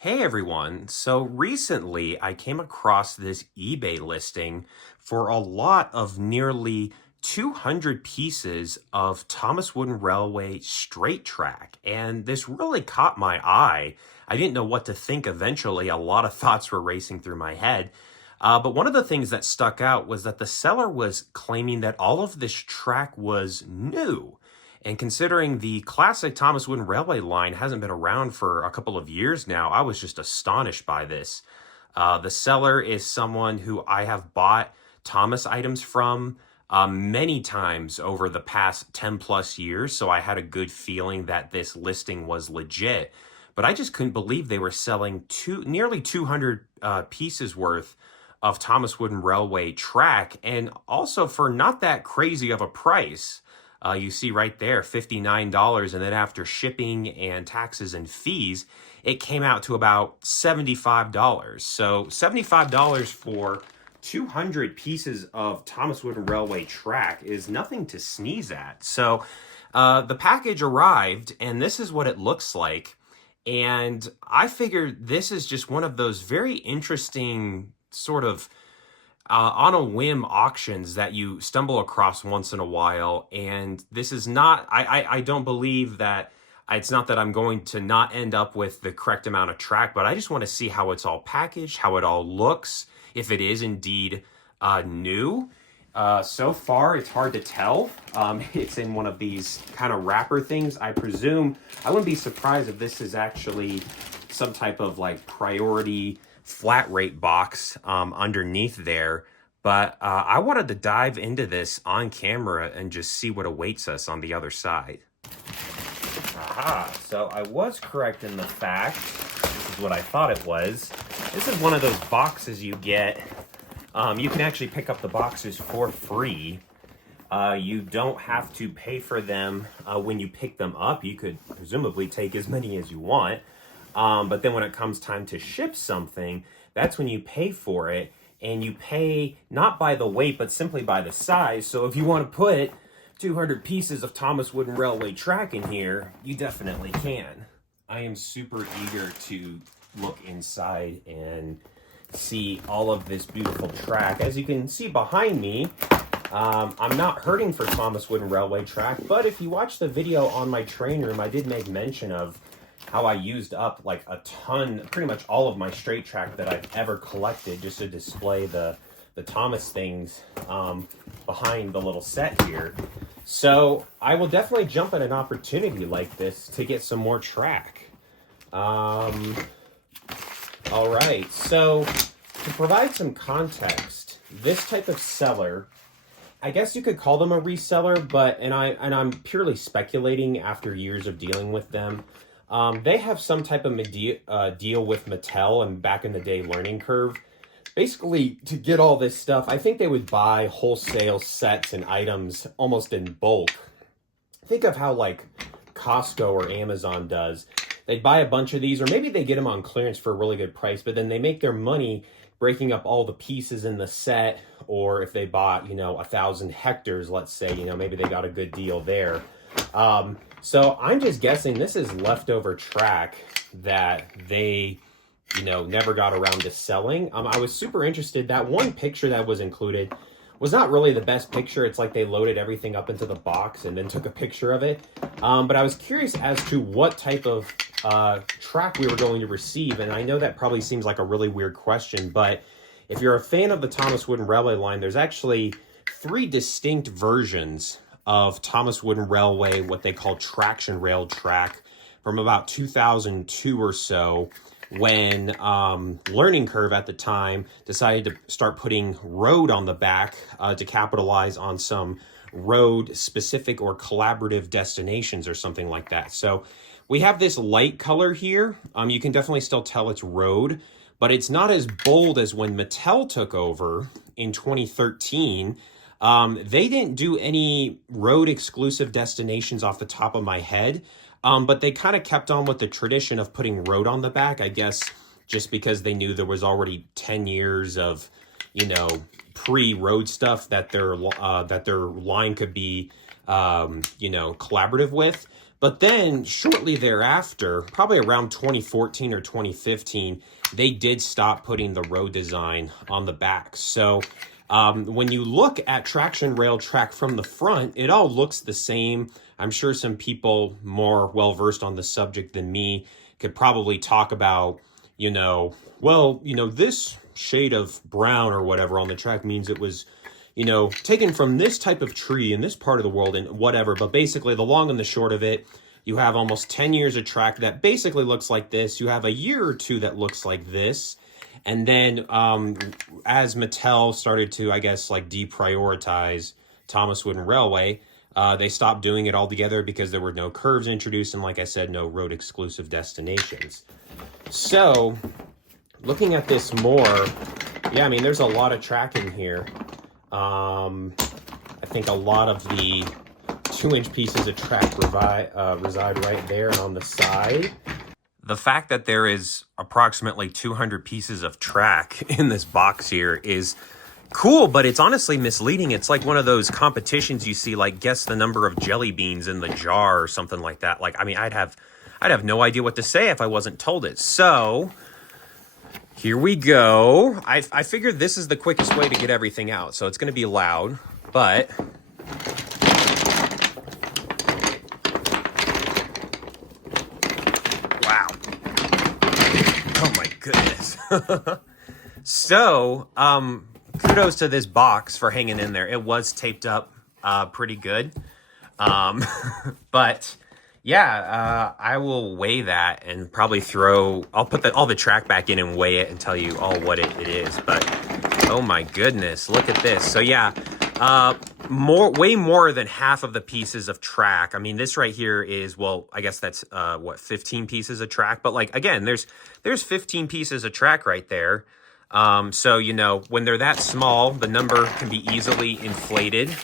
Hey everyone. So recently I came across this eBay listing for a lot of nearly 200 pieces of Thomas Wooden Railway straight track. And this really caught my eye. I didn't know what to think eventually. A lot of thoughts were racing through my head. But one of the things that stuck out was that the seller was claiming that all of this track was new. And considering the classic Thomas Wooden Railway line hasn't been around for a couple of years now, I was just astonished by this. The seller is someone who I have bought Thomas items from many times over the past 10 plus years, so I had a good feeling that this listing was legit. But I just couldn't believe they were selling nearly 200 pieces worth of Thomas Wooden Railway track, and also for not that crazy of a price. You see right there, $59, and then after shipping and taxes and fees, it came out to about $75. So $75 for 200 pieces of Thomas Wooden Railway track is nothing to sneeze at. So the package arrived, and this is what it looks like. And I figured this is just one of those very interesting sort of on a whim auctions that you stumble across once in a while. And this is not, I don't believe that, it's not that I'm going to not end up with the correct amount of track, but I just want to see how it's all packaged, how it all looks, if it is indeed new. So far, it's hard to tell. It's in one of these kind of wrapper things. I presume, I wouldn't be surprised if this is actually some type of like priority flat rate box underneath there. But I wanted to dive into this on camera and just see what awaits us on the other side. Aha, so I was correct in the fact, this is what I thought it was. This is one of those boxes you get. You can actually pick up the boxes for free. You don't have to pay for them when you pick them up. You could presumably take as many as you want. But then when it comes time to ship something, that's when you pay for it, and you pay not by the weight, but simply by the size. So if you want to put 200 pieces of Thomas Wooden Railway track in here, you definitely can. I am super eager to look inside and see all of this beautiful track. As you can see behind me, I'm not hurting for Thomas Wooden Railway track, but if you watch the video on my train room, I did make mention of how I used up like a ton, pretty much all of my straight track that I've ever collected just to display the Thomas things behind the little set here. So I will definitely jump at an opportunity like this to get some more track. All right, so to provide some context, this type of seller, I guess you could call them a reseller, but I'm purely speculating after years of dealing with them. They have some type of deal with Mattel and back in the day Learning Curve. Basically, to get all this stuff, I think they would buy wholesale sets and items almost in bulk. Think of how like Costco or Amazon does. They'd buy a bunch of these, or maybe they get them on clearance for a really good price, but then they make their money breaking up all the pieces in the set, or if they bought, 1,000 hectares, let's say, maybe they got a good deal there. So I'm just guessing this is leftover track that they, never got around to selling. I was super interested. That one picture that was included was not really the best picture. It's like they loaded everything up into the box and then took a picture of it. But I was curious as to what type of track we were going to receive. And I know that probably seems like a really weird question, but if you're a fan of the Thomas Wooden Railway line, there's actually 3 distinct versions of Thomas Wooden Railway, what they call traction rail track, from about 2002 or so, when Learning Curve at the time decided to start putting road on the back to capitalize on some road specific or collaborative destinations or something like that. So we have this light color here. You can definitely still tell it's road, but it's not as bold as when Mattel took over in 2013. They didn't do any road exclusive destinations off the top of my head, but they kind of kept on with the tradition of putting road on the back, I guess, just because they knew there was already 10 years of, pre-road stuff that their line could be, collaborative with. But then shortly thereafter, probably around 2014 or 2015, they did stop putting the road design on the back. So when you look at traction rail track from the front, it all looks the same. I'm sure some people more well-versed on the subject than me could probably talk about, this shade of brown or whatever on the track means it was, taken from this type of tree in this part of the world and whatever. But basically, the long and the short of it, you have almost 10 years of track that basically looks like this. You have a year or two that looks like this. And then as Mattel started to, I guess, like deprioritize Thomas Wooden Railway, they stopped doing it altogether because there were no curves introduced. And like I said, no road exclusive destinations. So looking at this more, yeah, I mean, there's a lot of track in here. I think a lot of the 2-inch pieces of track reside right there and on the side. The fact that there is approximately 200 pieces of track in this box here is cool, but it's honestly misleading. It's like one of those competitions you see, like guess the number of jelly beans in the jar or something like that. Like, I mean, I'd have no idea what to say if I wasn't told it. So here we go. I figured this is the quickest way to get everything out. So it's going to be loud, but wow. Oh my goodness. So, kudos to this box for hanging in there. It was taped up pretty good. But yeah, I will weigh that and probably I'll put all the track back in and weigh it and tell you all what it is. But oh my goodness, look at this. So yeah, way more than half of the pieces of track. I mean, this right here is, well, I guess that's 15 pieces of track. But like, again, there's 15 pieces of track right there. So, when they're that small, the number can be easily inflated.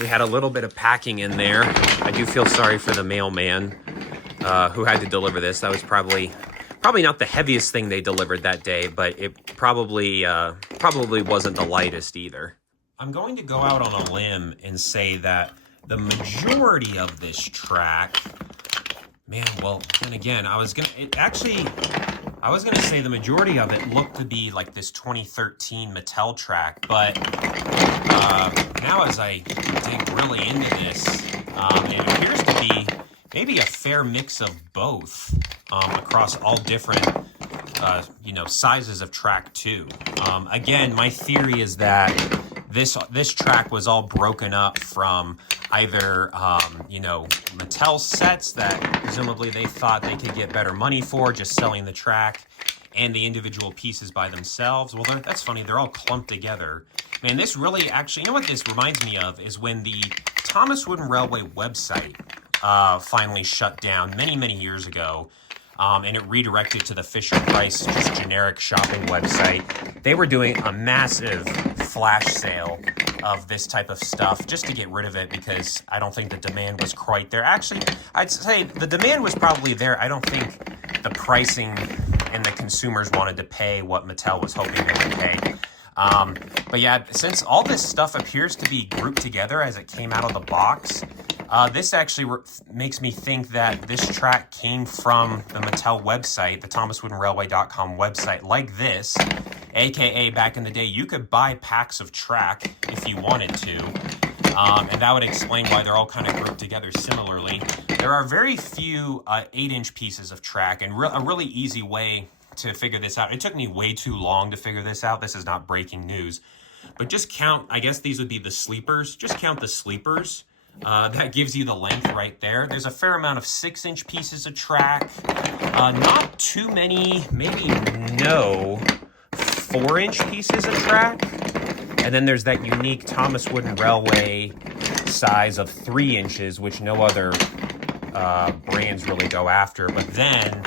We had a little bit of packing in there. I do feel sorry for the mailman who had to deliver this. That was probably not the heaviest thing they delivered that day, but it probably wasn't the lightest either. I'm going to go out on a limb and say that the majority of this track, man, well, then again, I was gonna say the majority of it looked to be like this 2013 Mattel track, but now as I dig really into this, it appears to be maybe a fair mix of both across all different, sizes of track too. Again, my theory is that this track was all broken up from either, Mattel sets that presumably they thought they could get better money for just selling the track and the individual pieces by themselves. Well, that's funny. They're all clumped together. Man, this really actually, what this reminds me of is when the Thomas Wooden Railway website finally shut down many, many years ago. And it redirected to the Fisher-Price just generic shopping website. They were doing a massive flash sale of this type of stuff just to get rid of it because I don't think the demand was quite there. Actually, I'd say the demand was probably there. I don't think the pricing and the consumers wanted to pay what Mattel was hoping they would pay. But yeah, since all this stuff appears to be grouped together as it came out of the box, this actually makes me think that this track came from the Mattel website, the ThomasWoodenRailway.com website, like this, aka back in the day, you could buy packs of track if you wanted to, and that would explain why they're all kind of grouped together similarly. There are very few 8-inch pieces of track, and a really easy way to figure this out. It took me way too long to figure this out. This is not breaking news, but just count, I guess these would be the sleepers. Just count the sleepers. That gives you the length right there. There's a fair amount of 6-inch pieces of track. Not too many, maybe no 4-inch pieces of track. And then there's that unique Thomas Wooden Railway size of 3 inches, which no other brands really go after. But then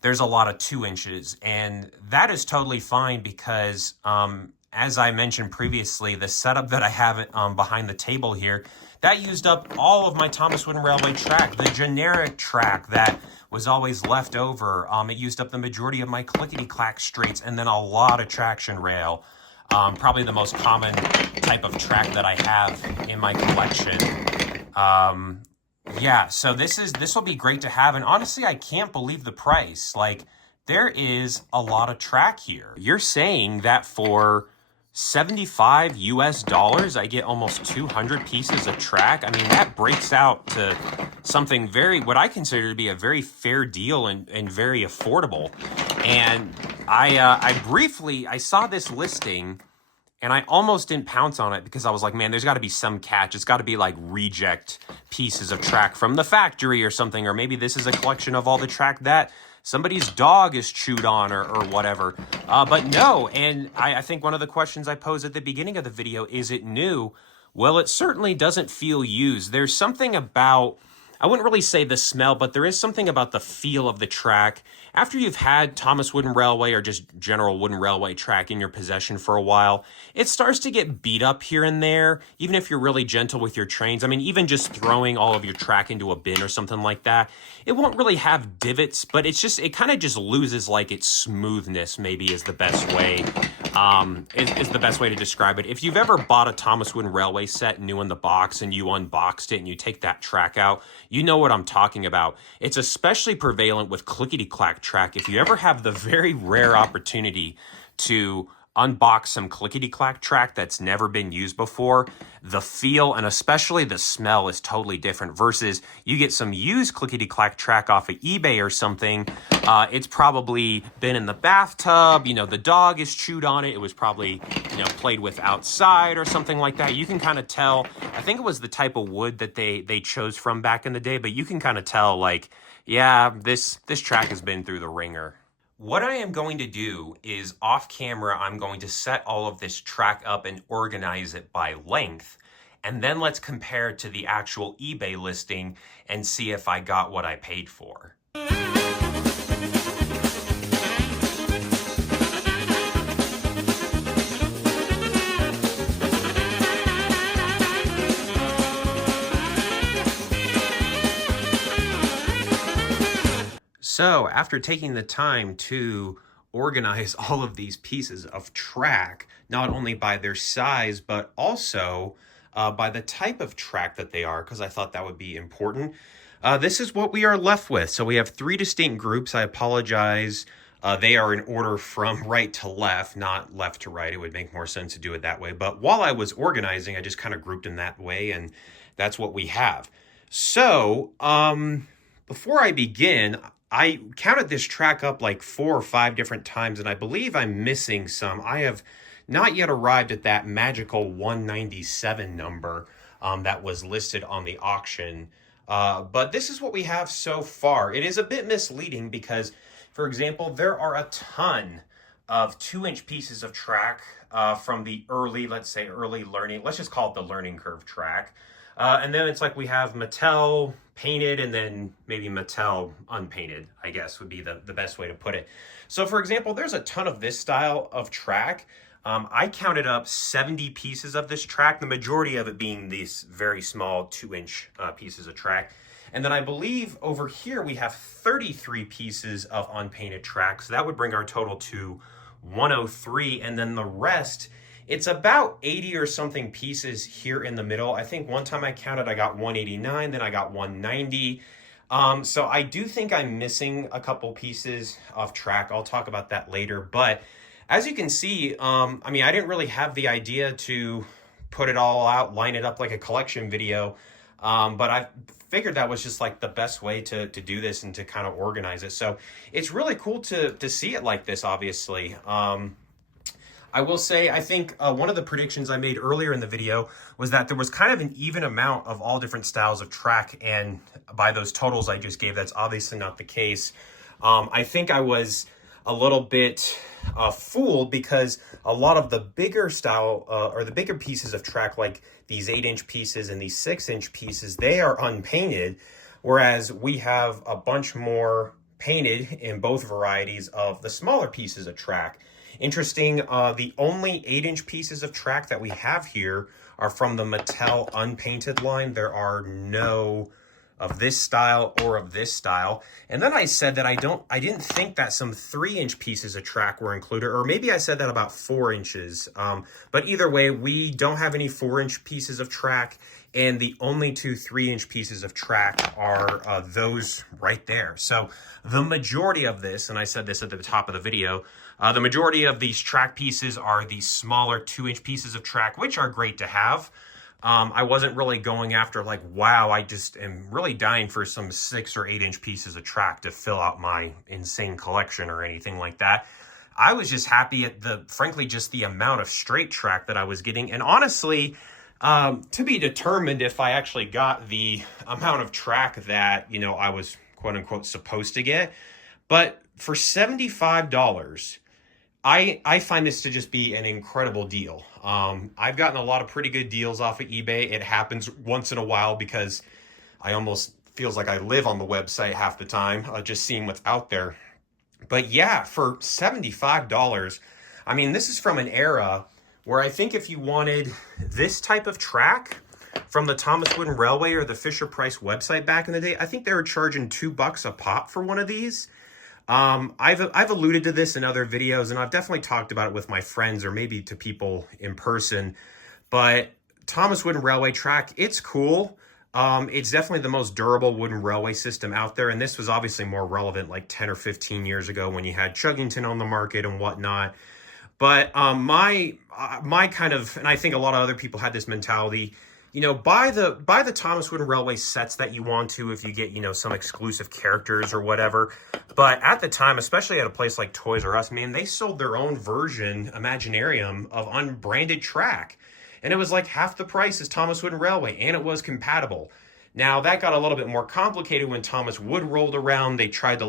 there's a lot of 2 inches. And that is totally fine because, as I mentioned previously, the setup that I have behind the table here, that used up all of my Thomas Wooden Railway track, the generic track that was always left over. It used up the majority of my clickety-clack straights and then a lot of traction rail. Probably the most common type of track that I have in my collection. Yeah, so this will be great to have, and honestly, I can't believe the price. Like, there is a lot of track here. You're saying that for 75 US dollars, I get almost 200 pieces of track. I mean, that breaks out to something very, what I consider to be a very fair deal and very affordable. And I saw this listing and I almost didn't pounce on it because I was like, man, there's got to be some catch. It's got to be like reject pieces of track from the factory or something. Or maybe this is a collection of all the track that somebody's dog is chewed on or whatever. But no, and I think one of the questions I posed at the beginning of the video, is it new? Well, it certainly doesn't feel used. There's something about, I wouldn't really say the smell, but there is something about the feel of the track. After you've had Thomas Wooden Railway or just general wooden railway track in your possession for a while, it starts to get beat up here and there, even if you're really gentle with your trains. I mean, even just throwing all of your track into a bin or something like that, it won't really have divots, but it kind of just loses like its smoothness, maybe is the best way. Is the best way to describe it. If you've ever bought a Thomas Wooden Railway set new in the box and you unboxed it and you take that track out, you know what I'm talking about. It's especially prevalent with clickety-clack track. If you ever have the very rare opportunity to unbox some clickety-clack track that's never been used before, the feel and especially the smell is totally different versus you get some used clickety-clack track off of eBay or something. It's probably been in the bathtub, you know, the dog is chewed on it. It was probably, you know, played with outside or something like that. You can kind of tell, I think it was the type of wood that they chose from back in the day, but you can kind of tell like, yeah, this track has been through the ringer. What I am going to do is off camera, I'm going to set all of this track up and organize it by length. And then let's compare it to the actual eBay listing and see if I got what I paid for. So after taking the time to organize all of these pieces of track, not only by their size, but also by the type of track that they are, because I thought that would be important, this is what we are left with. So we have three distinct groups. I apologize. They are in order from right to left, not left to right. It would make more sense to do it that way. But while I was organizing, I just kind of grouped them that way, and that's what we have. So before I begin, I counted this track up like 4 or 5 different times, and I believe I'm missing some. I have not yet arrived at that magical 197 number that was listed on the auction. But this is what we have so far. It is a bit misleading because, for example, there are a ton of 2-inch pieces of track from the early, let's say early learning, let's just call it the learning curve track. And then it's like we have Mattel painted and then maybe Mattel unpainted, I guess would be the best way to put it. So for example, there's a ton of this style of track. I counted up 70 pieces of this track, the majority of it being these very small 2-inch pieces of track. And then I believe over here we have 33 pieces of unpainted track. So that would bring our total to 103. And then the rest, it's about 80 or something pieces here in the middle. I think one time I counted, I got 189, then I got 190. So I do think I'm missing a couple pieces of track. I'll talk about that later. But as you can see, I mean, I didn't really have the idea to put it all out, line it up like a collection video. But I figured that was just like the best way to do this and to kind of organize it. So it's really cool to see it like this, obviously. I will say, I think one of the predictions I made earlier in the video was that there was kind of an even amount of all different styles of track, and by those totals I just gave, that's obviously not the case. I think I was a little bit fooled because a lot of the bigger style or the bigger pieces of track, like these 8-inch pieces and these 6-inch pieces, they are unpainted, whereas we have a bunch more painted in both varieties of the smaller pieces of track. Interesting, the only 8-inch pieces of track that we have here are from the Mattel unpainted line. There are no of this style or of this style. And then I said that I didn't think that some 3-inch pieces of track were included, or maybe I said that about 4 inches. But either way, we don't have any 4-inch pieces of track, and the only 2 3-inch pieces of track are those right there. So the majority of this, and I said this at the top of the video, the majority of these track pieces are the smaller 2-inch pieces of track, which are great to have. I wasn't really going after like, wow, I just am really dying for some 6 or 8-inch pieces of track to fill out my insane collection or anything like that. I was just happy at frankly, just the amount of straight track that I was getting. And honestly, to be determined if I actually got the amount of track that, I was quote unquote supposed to get. But for $75, I find this to just be an incredible deal. I've gotten a lot of pretty good deals off of eBay. It happens once in a while because I almost feels like I live on the website half the time, just seeing what's out there. But yeah, for $75, I mean, this is from an era where I think if you wanted this type of track from the Thomas Wooden Railway or the Fisher-Price website back in the day, I think they were charging $2 a pop for one of these. I've alluded to this in other videos, and I've definitely talked about it with my friends or maybe to people in person, but Thomas Wooden Railway track, it's cool. It's definitely the most durable wooden railway system out there, and this was obviously more relevant like 10 or 15 years ago when you had Chuggington on the market and whatnot. But my kind of, and I think a lot of other people had this mentality, buy the Thomas Wooden Railway sets that you want to if you get, some exclusive characters or whatever. But at the time, especially at a place like Toys R Us, man, they sold their own version, Imaginarium, of unbranded track. And it was like half the price as Thomas Wooden Railway, and it was compatible. Now, that got a little bit more complicated when Thomas Wood rolled around. They tried to,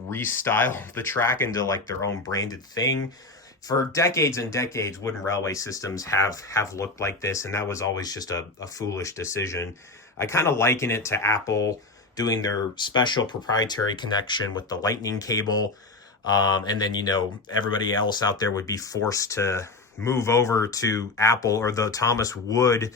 restyle the track into, their own branded thing. For decades and decades, wooden railway systems have looked like this, and that was always just a foolish decision. I kind of liken it to Apple doing their special proprietary connection with the lightning cable, and then, everybody else out there would be forced to move over to Apple or the Thomas Wood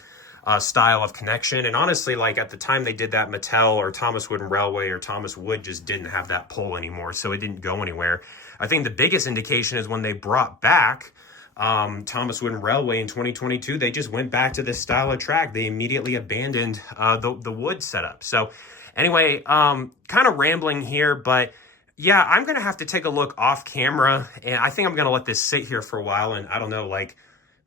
style of connection. And honestly, at the time they did that, Mattel or Thomas Wooden Railway or Thomas Wood just didn't have that pull anymore, so it didn't go anywhere. I think the biggest indication is when they brought back Thomas Wooden Railway in 2022, they just went back to this style of track. They immediately abandoned the wood setup. So anyway, kind of rambling here, but yeah, I'm going to have to take a look off camera, and I think I'm going to let this sit here for a while, and I don't know,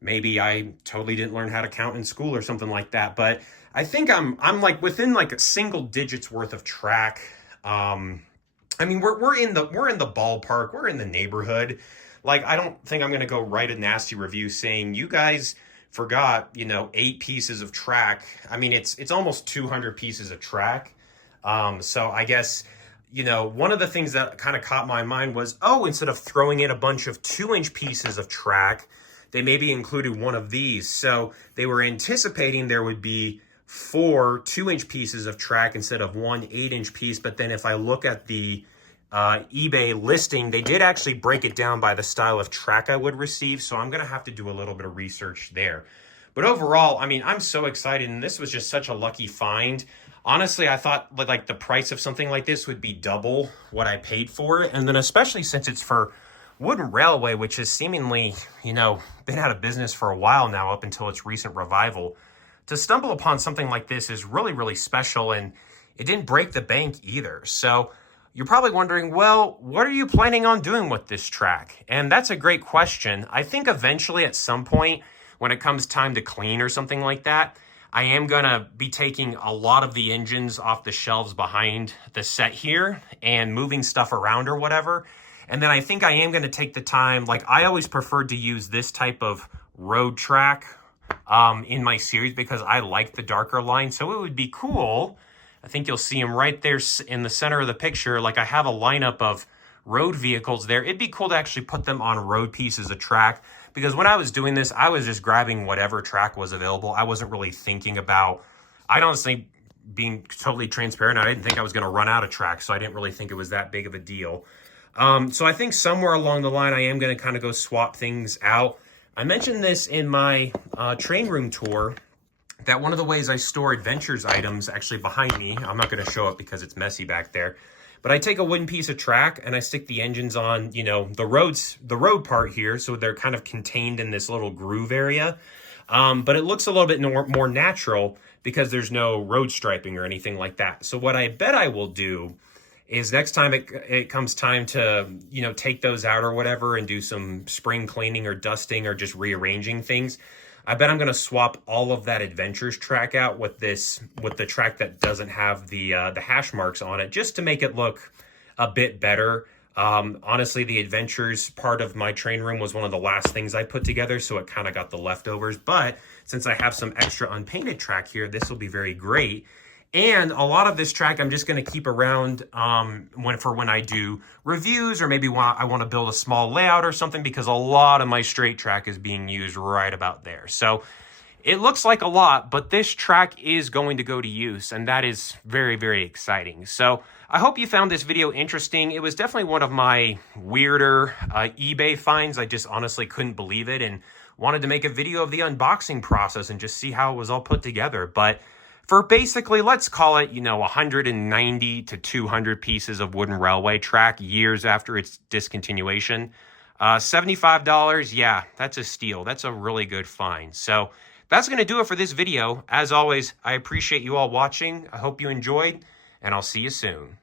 maybe I totally didn't learn how to count in school or something like that, but I think I'm within a single digits worth of track. I mean, we're in the ballpark. We're in the neighborhood. I don't think I'm going to go write a nasty review saying you guys forgot, 8 pieces of track. I mean, it's almost 200 pieces of track. So I guess, one of the things that kind of caught my mind was, instead of throwing in a bunch of 2-inch pieces of track, they maybe included one of these. So they were anticipating there would be 4 2-inch pieces of track instead of 1 8-inch piece. But then if I look at the eBay listing, they did actually break it down by the style of track I would receive. So I'm going to have to do a little bit of research there. But overall, I mean, I'm so excited, and this was just such a lucky find. Honestly, I thought the price of something like this would be double what I paid for it. And then especially since it's for Wooden Railway, which has seemingly, been out of business for a while now up until its recent revival, to stumble upon something like this is really, really special, and it didn't break the bank either. So you're probably wondering, well, what are you planning on doing with this track? And that's a great question. I think eventually at some point when it comes time to clean or something like that, I am going to be taking a lot of the engines off the shelves behind the set here and moving stuff around or whatever. And then I think I am going to take the time, I always preferred to use this type of road track in my series because I like the darker line. So it would be cool. I think you'll see them right there in the center of the picture. I have a lineup of road vehicles there. It'd be cool to actually put them on road pieces of track, because when I was doing this, I was just grabbing whatever track was available. I wasn't really thinking about, I honestly, being totally transparent, I didn't think I was going to run out of track, so I didn't really think it was that big of a deal. So I think somewhere along the line, I am going to kind of go swap things out. I mentioned this in my train room tour, that one of the ways I store adventures items, actually behind me, I'm not going to show it because it's messy back there, but I take a wooden piece of track and I stick the engines on, you know, the road part here, so they're kind of contained in this little groove area. But it looks a little bit more natural because there's no road striping or anything like that. So what I bet I will do is next time it comes time to, you know, take those out or whatever and do some spring cleaning or dusting or just rearranging things, I bet I'm going to swap all of that adventures track out with the track that doesn't have the hash marks on it, just to make it look a bit better. Honestly, the adventures part of my train room was one of the last things I put together, so it kind of got the leftovers. But since I have some extra unpainted track here, this will be very great. And a lot of this track I'm just going to keep around when I do reviews, or maybe I want to build a small layout or something, because a lot of my straight track is being used right about there. So it looks like a lot, but this track is going to go to use, and that is very, very exciting. So I hope you found this video interesting. It was definitely one of my weirder eBay finds. I just honestly couldn't believe it and wanted to make a video of the unboxing process and just see how it was all put together. But for basically, let's call it, you know, 190 to 200 pieces of wooden railway track years after its discontinuation, $75, yeah, that's a steal. That's a really good find. So that's going to do it for this video. As always, I appreciate you all watching. I hope you enjoyed, and I'll see you soon.